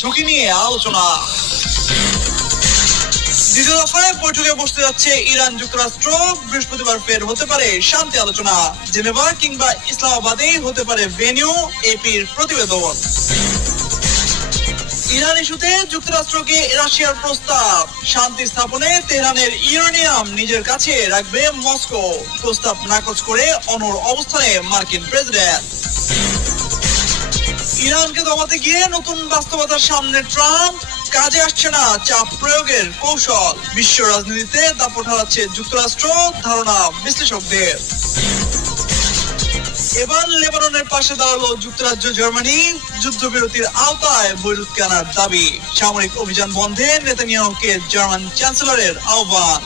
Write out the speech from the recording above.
ঝুঁকি নিয়ে আলোচনা। দ্বিতীয় দফায় বৈঠকে বসতে যাচ্ছে ইরান যুক্তরাষ্ট্র। বৃহস্পতিবার ফের হতে পারে শান্তি আলোচনা। জেনেভা কিংবা ইসলামাবাদেই হতে পারে ভেন্যু, এপির প্রতিবেদন। ইরান ইস্যুতে যুক্তরাষ্ট্রকে রাশিয়ার প্রস্তাব। শান্তি স্থাপনে তেহরানের ইউরেনিয়াম নিজের কাছে রাখবে মস্কো। প্রস্তাব নাকচ করে অনড় অবস্থানে মার্কিন প্রেসিডেন্ট। ইরানকে দমাতে গিয়ে নতুন বাস্তবতার সামনে ট্রাম্প। কাজে আসছে না চাপ প্রয়োগের কৌশল। বিশ্ব রাজনীতিতে দাপট হারাচ্ছে যুক্তরাষ্ট্র, ধারণা বিশ্লেষকদের। এবার লেবাননের পাশে দাঁড়ালো যুক্তরাজ্য, জার্মানি। যুদ্ধবিরতির আওতায় বৈরুতকে আনার দাবি। সামরিক অভিযান বন্ধে নেতানিয়াহুকে জার্মান চ্যান্সেলরের আহ্বান।